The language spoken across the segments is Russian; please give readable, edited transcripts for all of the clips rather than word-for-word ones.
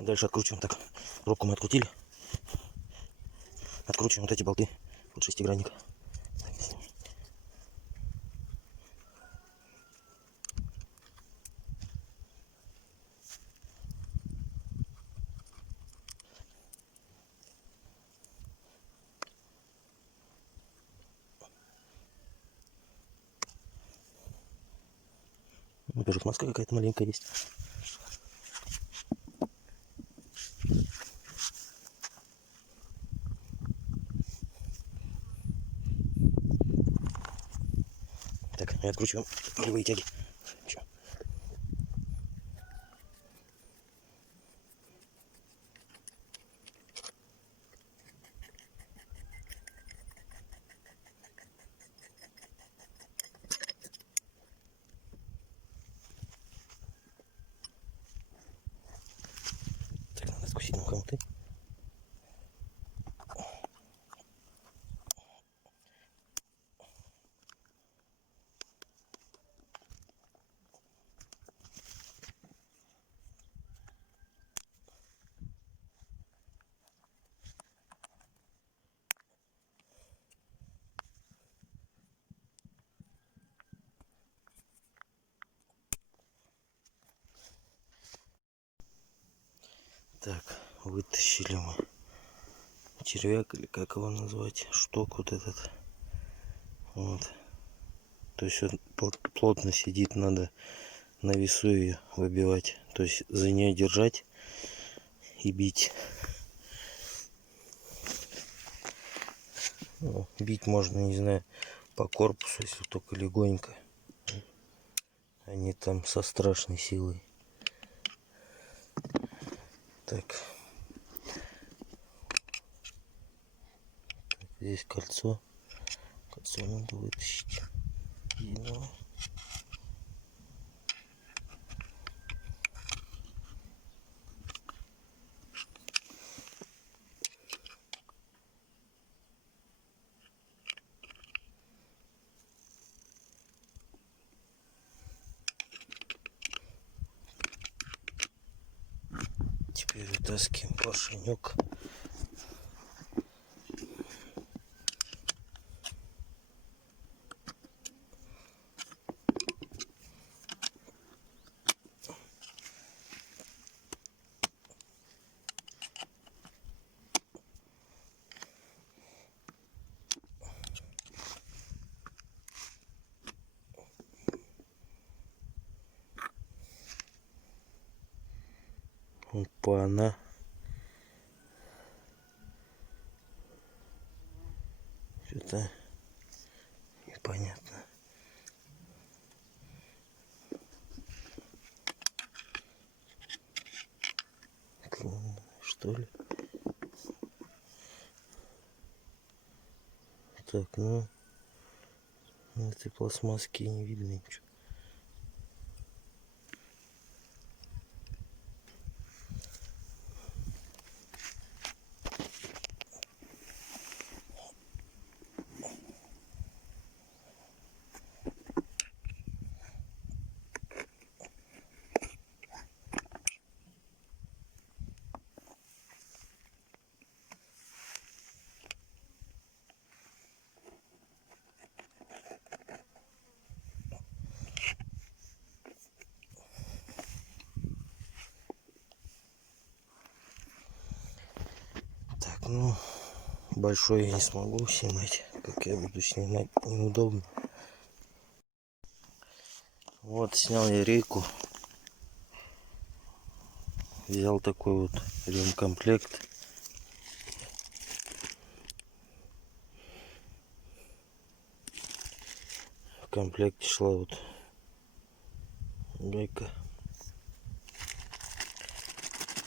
Дальше откручиваем. Так, пробку мы открутили. Откручиваем вот эти болты от шестигранника. Во-первых, маска какая-то маленькая есть. Так, и откручиваем рулевые тяги. Чё? Так, надо скусить на хомуты. Так, вытащили мы червяк, или как его назвать, шток вот этот. Вот. То есть он плотно сидит, надо на весу ее выбивать. То есть за нее держать и бить. Ну, бить можно, не знаю, по корпусу, если только легонько. А не там со страшной силой. Так. Здесь кольцо. Кольцо надо вытащить. Зеленое. Теперь вытаскиваем поршенек. Опа-на. Что-то непонятно. Что ли? Так, ну, на этой пластмасске не видно ничего. Так, ну, большой я не смогу снимать. Как я буду снимать, неудобно. Вот, снял я рейку. Взял такой вот ремкомплект. В комплекте шла вот гайка,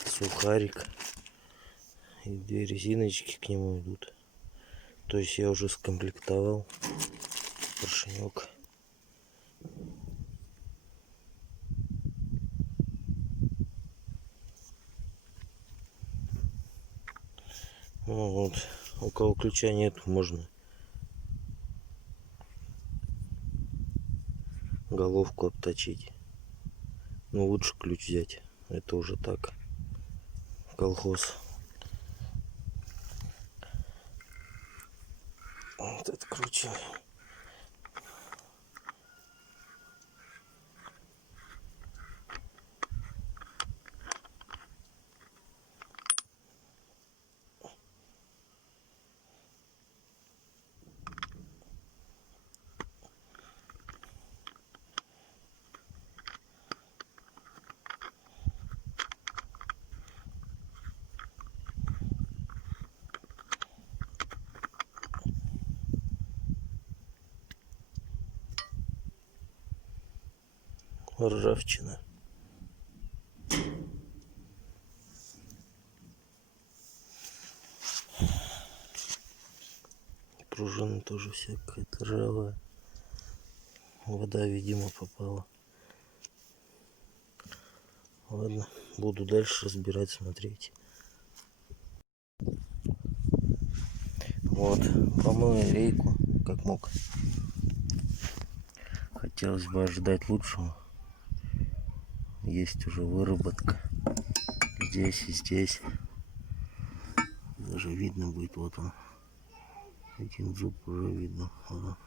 сухарик и 2 резиночки к нему идут. То есть я уже скомплектовал поршенек. Ну, вот, у кого ключа нет, можно головку обточить. Но лучше ключ взять. Это уже так, колхоз. Вот откручиваем. Ржавчина. Пружина тоже вся какая-то ржавая. Вода, видимо, попала. Ладно, буду дальше разбирать, смотреть. Вот, помыл я рейку, как мог. Хотелось бы ожидать лучшего. Есть уже выработка. Здесь и здесь. Даже видно будет, вот он. Один зуб уже видно. Ага.